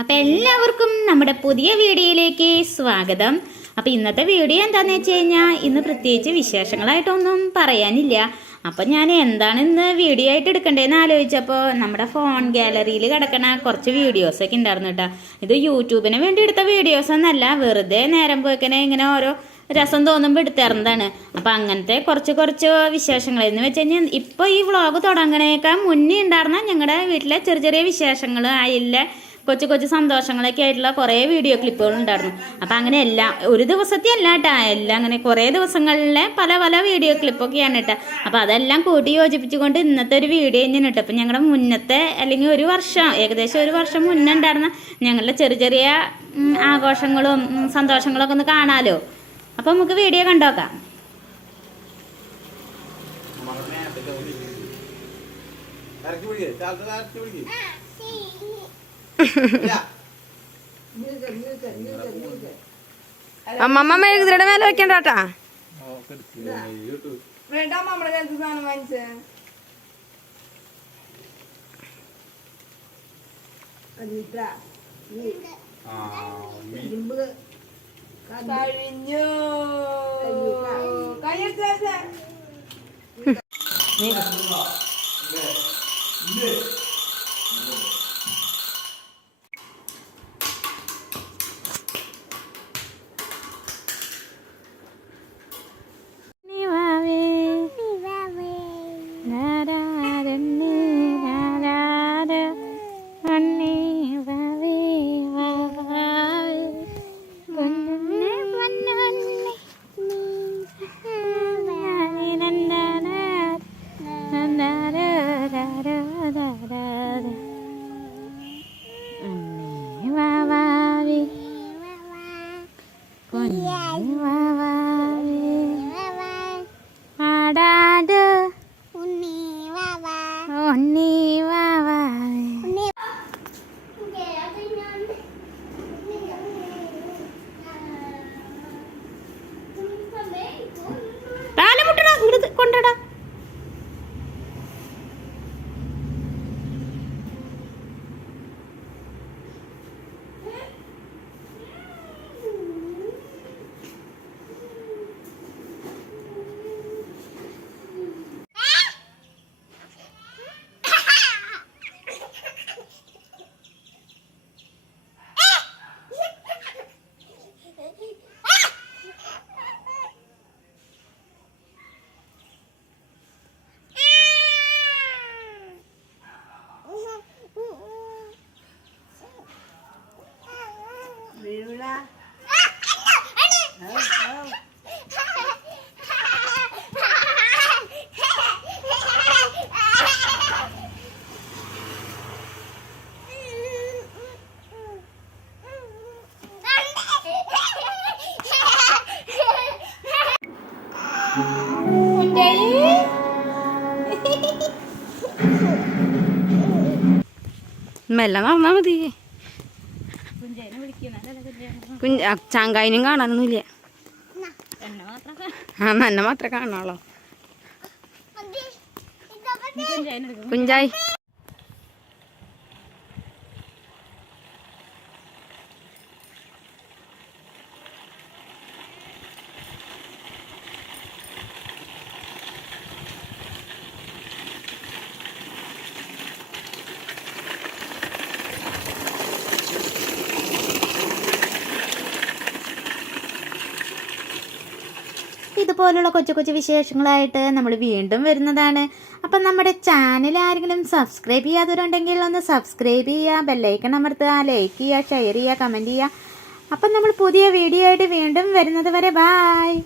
അപ്പം എല്ലാവർക്കും നമ്മുടെ പുതിയ വീഡിയോയിലേക്ക് സ്വാഗതം. അപ്പം ഇന്നത്തെ വീഡിയോ എന്താണെന്ന് വെച്ച് കഴിഞ്ഞാൽ ഇന്ന് പ്രത്യേകിച്ച് വിശേഷങ്ങളായിട്ടൊന്നും പറയാനില്ല. അപ്പം ഞാൻ എന്താണ് ഇന്ന് വീഡിയോ ആയിട്ട് എടുക്കേണ്ടതെന്ന് ആലോചിച്ചപ്പോൾ നമ്മുടെ ഫോൺ ഗാലറിയിൽ കിടക്കണ കുറച്ച് വീഡിയോസൊക്കെ ഉണ്ടായിരുന്നു കേട്ടോ. ഇത് യൂട്യൂബിന് വേണ്ടി എടുത്ത വീഡിയോസൊന്നല്ല, വെറുതെ നേരം പോയിക്കനെ ഇങ്ങനെ ഓരോ രസം തോന്നുമ്പോൾ എടുത്തിറന്നതാണ്. അപ്പം അങ്ങനത്തെ കുറച്ച് വിശേഷങ്ങൾ എന്ന് വെച്ച് കഴിഞ്ഞാൽ ഇപ്പോൾ ഈ വ്ളോഗ് തുടങ്ങണേക്കാൾ മുന്നേ ഉണ്ടായിരുന്ന ഞങ്ങളുടെ വീട്ടിലെ ചെറിയ വിശേഷങ്ങൾ അതിലെ കൊച്ചു സന്തോഷങ്ങളൊക്കെ ആയിട്ടുള്ള കുറേ വീഡിയോ ക്ലിപ്പുകൾ ഉണ്ടായിരുന്നു. അപ്പം അങ്ങനെ എല്ലാം ഒരു ദിവസത്തെ അല്ല കേട്ടോ, എല്ലാം അങ്ങനെ കുറേ ദിവസങ്ങളിലെ പല വീഡിയോ ക്ലിപ്പൊക്കെയാണ് കേട്ടോ. അപ്പം അതെല്ലാം കൂട്ടി യോജിപ്പിച്ചുകൊണ്ട് ഇന്നത്തെ ഒരു വീഡിയോ ഞാൻ ഇട്ടു. അപ്പം ഞങ്ങളുടെ മുന്നത്തെ അല്ലെങ്കിൽ ഏകദേശം ഒരു വർഷം മുന്നേ ഉണ്ടായിരുന്ന ഞങ്ങളുടെ ചെറിയ ആഘോഷങ്ങളും സന്തോഷങ്ങളൊക്കെ ഒന്ന് കാണാമല്ലോ. അപ്പം നമുക്ക് വീഡിയോ കണ്ടോക്കാം. അമ്മമ്മ മെഴുകുതിരിയുടെ മേലെ വെക്കണ്ടാട്ടാ. കഴിഞ്ഞു കൊണ്ടടാ. മെല്ലെ നടന്നാ മതി. ചാങ്കായിനും കാണാനൊന്നുമില്ല, എന്നെ മാത്രമേ കാണാളോ. കുഞ്ചായി ഇതുപോലുള്ള കൊച്ചു വിശേഷങ്ങളായിട്ട് നമ്മൾ വീണ്ടും വരുന്നതാണ്. അപ്പം നമ്മുടെ ചാനൽ ആരെങ്കിലും സബ്സ്ക്രൈബ് ചെയ്യാത്തവരുണ്ടെങ്കിൽ ഒന്ന് സബ്സ്ക്രൈബ് ചെയ്യുക, ബെല്ലൈക്കൺ അമർത്തുക, ലൈക്ക് ചെയ്യുക, ഷെയർ ചെയ്യുക, കമൻറ്റ് ചെയ്യുക. അപ്പം നമ്മൾ പുതിയ വീഡിയോ ആയിട്ട് വീണ്ടും വരുന്നത് വരെ ബായ്.